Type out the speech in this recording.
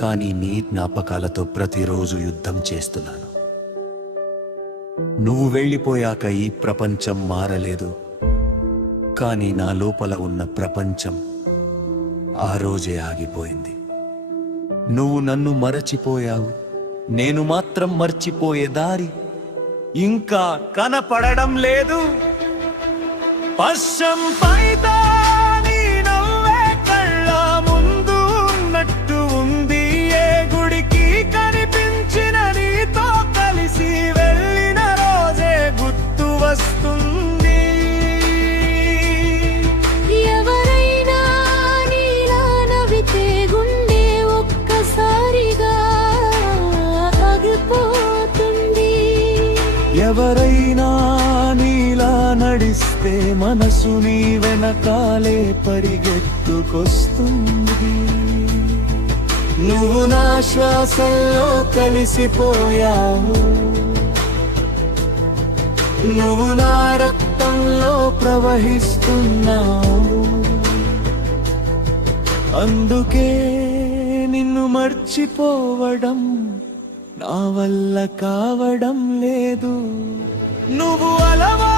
కానీ నీ జ్ఞాపకాలతో ప్రతిరోజు యుద్ధం చేస్తున్నాను. నువ్వు వెళ్ళిపోయాక ఈ ప్రపంచం మారలేదు, కానీ నా లోపల ఉన్న ప్రపంచం ఆ రోజే ఆగిపోయింది. నువ్వు నన్ను మరచిపోయావు, నేను మాత్రం మర్చిపోయే దారి ఇంకా కనపడడం లేదు. పశ్చం పైదా నీ నవ్వే కళ్ళ ముందు ఉన్నట్టు ఉంది. ఏ గుడికి కనిపించిన నీతో కలిసి వెళ్ళిన రోజే గుర్తు వస్తుంది. ఎవరైనా నీలా నవ్వితే గుండె ఒక్కసారిగా ఆగిపోతుంది. ఎవరైనా నీలా నడిస్తే మనసు నీ వెనకాలే పరిగెత్తుకొస్తుంది. నువ్వు నా శ్వాసల్లో కలిసిపోయావు, నువ్వు నా రక్తంలో ప్రవహిస్తున్నావు. అందుకే నిన్ను మర్చిపోవడం నా వల్ల కావడం లేదు. నువ్వు అలవా